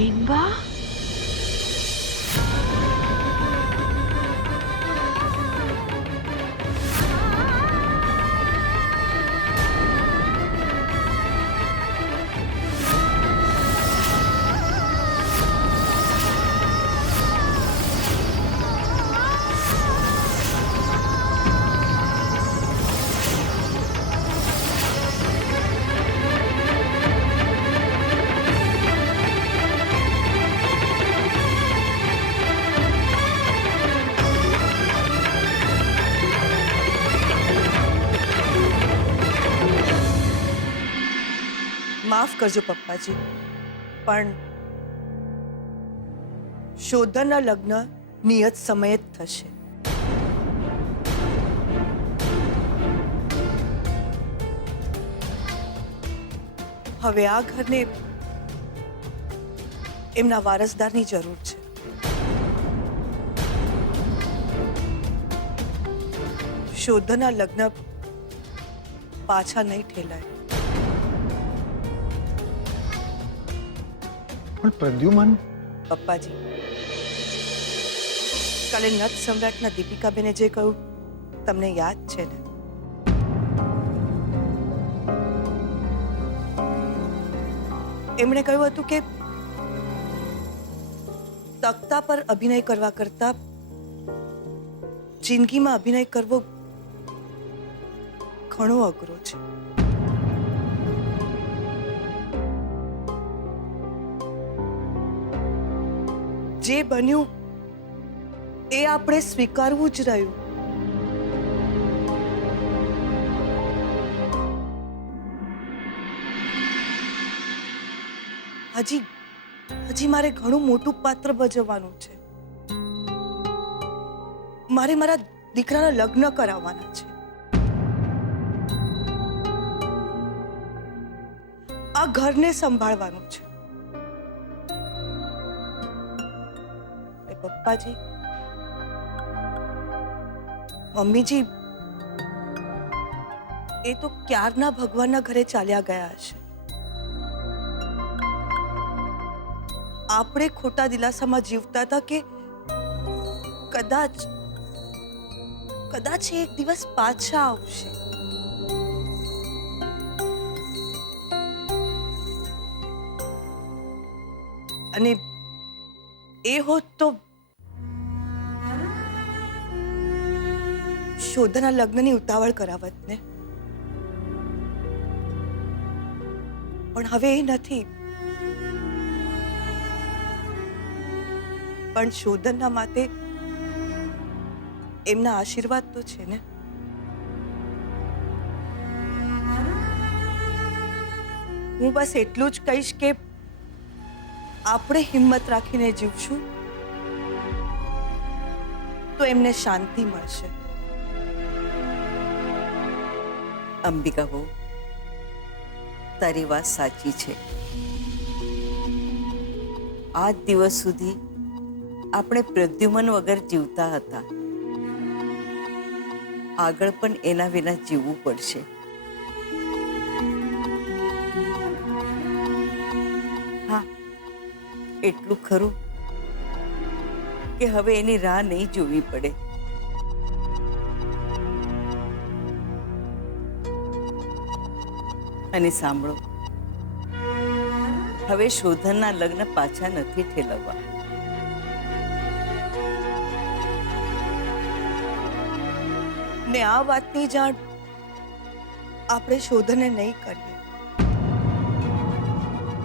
બેનબા, માફ કરજો પપ્પાજી, પણ શોધનના લગ્ન નિયત સમયે જ થશે. હવે આ ઘરને એમના વારસદારની જરૂર છે. શોધનના લગ્ન પાછા નહીં ઠેલાય. પણ પ્રદ્યુમન, પપ્પાજી, કાલે નત સમ્રાટના દીપિકાબેને જે કહ્યું તમને યાદ છે ને? એમણે કહ્યું હતું કે તખ્તા પર અભિનય કરવા કરતા જિંદગીમાં અભિનય કરવો ઘણો અઘરો છે. જે બન્યું એ આપણે સ્વીકારવું જ રહ્યું. હજી મારે ઘણું મોટું પાત્ર ભજવવાનું છે. મારે મારા દીકરાના લગ્ન કરાવવાના છે. આ ઘરને સંભાળવાનું છે. પપ્પાજી, મમ્મીજી એ તો ક્યારના ભગવાનના ઘરે ચાલ્યા ગયા હશે. આપણે ખોટા દિલાસામાં જીવતા હતા કે કદાચ એક દિવસ પાછા આવશે. અને એ હોત તો શોધના લગ્નની ઉતાવળ કરાવત ને. પણ હવે એ નથી. પણ શોધનના માટે એમના આશીર્વાદ તો છે ને. હું બસ એટલું જ કહીશ કે આપણે હિંમત રાખીને જીવશું તો એમને શાંતિ મળશે. અંબિકા બહુ, તારી વાત સાચી છે. આજ દિવસ સુધી આપણે પ્રદ્યુમન વગર જીવતા હતા. આગળ પણ એના વિના જીવવું પડશે. હા, એટલું ખરું કે હવે એની રાહ નહીં જોવી પડે. અને સાંભળો, હવે શોધનના લગ્ન પાછા નથી ઠેલવવા. ને આ વાતની જાણ આપણે શોધને નહીં કરીએ.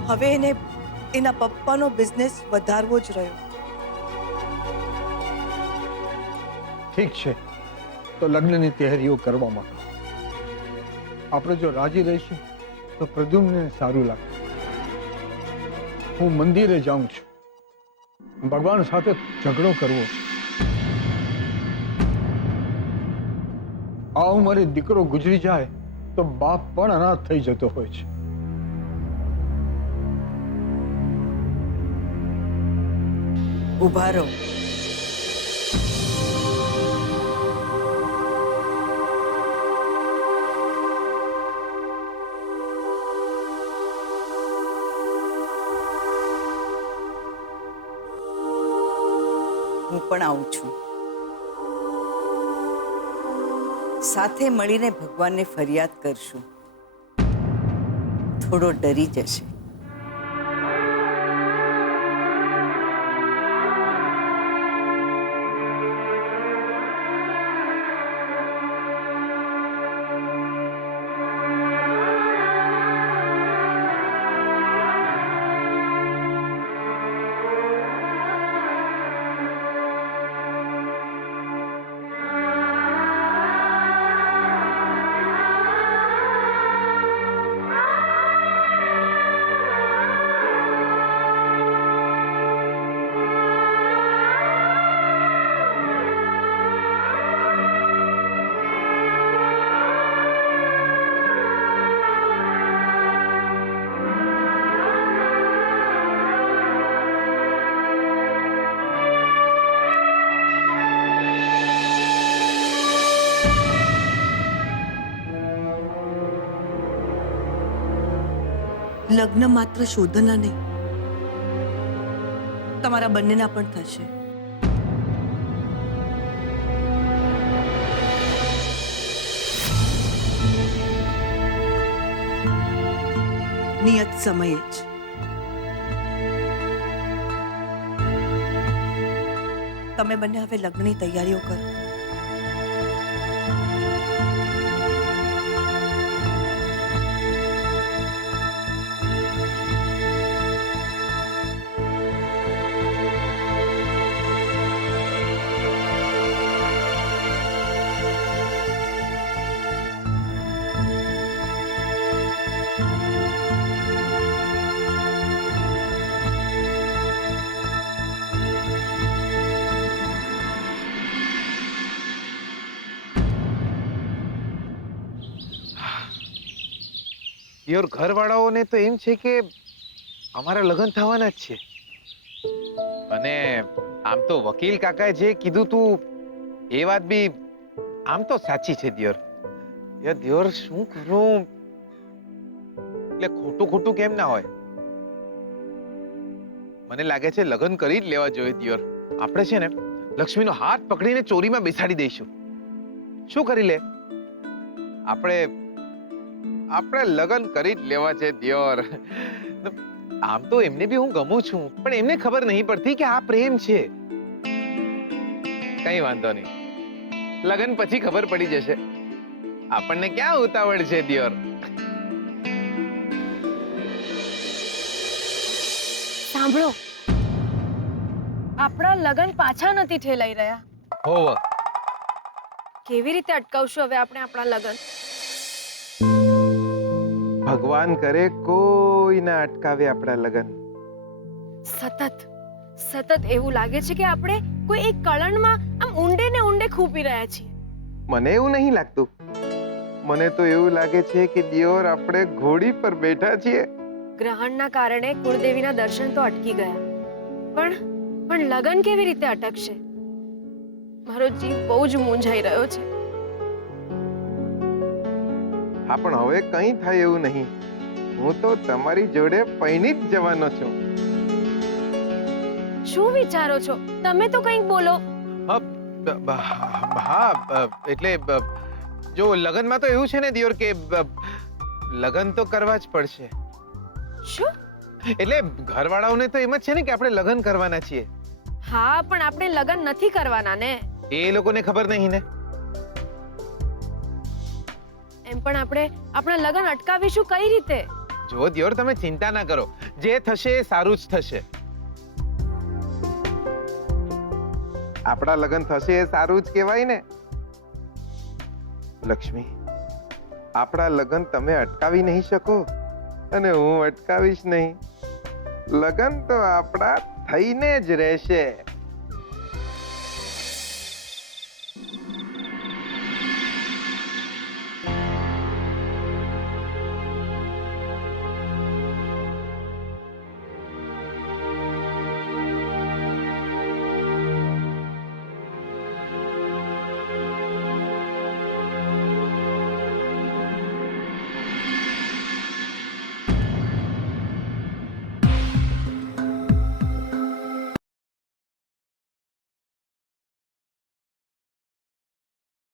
હવે એને એના પપ્પાનો બિઝનેસ વધારવો જ રહ્યો. ઠીક છે, તો લગ્નની તૈયારીઓ કરવા માંડો. આપણે જો રાજી રહીશું તો પ્રદ્યુમને સારું લાગે. હું મંદિરે જાઉં છું. ભગવાન સાથે ઝઘડો કરવો છે. આ ઉંમરે દીકરો ગુજરી જાય તો બાપ પણ અનાથ થઈ જતો હોય છે. ઊભા રહો. પણ આવું છું. સાથે મળીને ભગવાનને ફરિયાદ કરશું. થોડો ડરી જશે. લગ્ન માત્ર શોધના નહીં, તમારા બંનેના પણ થશે. નિયત સમયે જ. તમે બંને હવે લગ્નની તૈયારીઓ કરો. યાર ઘરવાળાઓને તો એમ છે કે અમારા લગ્ન થવાના જ છે. અને આમ તો વકીલ કાકાએ જે કીધું તું એ વાત બી આમ તો સાચી છે દિયોર. યાર દિયોર શું કરું? એટલે ખોટું ખોટું કેમ ના હોય? મને લાગે છે લગ્ન કરી જ લેવા જોઈએ દિયોર. આપણે છે ને લક્ષ્મીનો હાથ પકડીને ચોરીમાં બેસાડી દઈશું. શું કરી લે? આપણે લગ્ન કરી જ લેવા છે દિયોર. આમ તો એમને બી હું ગમું છું, પણ એમને ખબર નહીં પડતી કે આ પ્રેમ છે. કઈ વાંધો નહીં, લગ્ન પછી ખબર પડી જશે. આપણને ક્યાં ઉતાવળ છે દિયોર? સાંભળો, આપણા લગ્ન પાછા નથી ઠેલાઈ રહ્યા. હોવ કેવી રીતે અટકાવશું હવે આપણે આપણા લગ્ન? ભગવાન કરે કોઈ ના અટકાવે આપણા લગ્ન. સતત એવું લાગે છે કે આપણે કોઈ એક કળણમાં આમ ઊંડે ને ઊંડે ખૂપી રહ્યા છીએ. મને એવું નહીં લાગતું. મને તો એવું લાગે છે કે દિયોર આપણે ઘોડી પર બેઠા છીએ. ગ્રહણના કારણે કુળદેવીના દર્શન તો અટકી ગયા, પણ લગ્ન કેવી રીતે અટકશે? મારો જીવ બહુ જ મૂંઝાઈ રહ્યો છે. હા, પણ હવે કંઈ થાય એવું નહીં. હું તો તમારી જોડે પૈણી જ જવાનો છું. શું વિચારો છો તમે? તો કંઈક બોલો. હા, એટલે જો લગ્નમાં તો એવું છે ને દિયોર કે લગ્ન તો કરવા જ પડશે. શું? એટલે ઘરવાળાઓને તો એમ જ છે ને કે આપણે લગ્ન કરવાના છીએ. હા, પણ આપણે લગ્ન નથી કરવાના ને. એ લોકોને ખબર નહીં ને. એમ પણ આપણે આપણા લગ્ન અટકાવીશું કઈ રીતે? જો દિયોર, તમે ચિંતા ના કરો. જે થશે એ સારું જ થશે. આપણા લગ્ન થશે એ સારું જ કહેવાય ને. લક્ષ્મી, આપણા લગ્ન તમે અટકાવી નહીં શકો અને હું અટકાવીશ નહીં. લગ્ન તો આપણા થઈને જ રહેશે.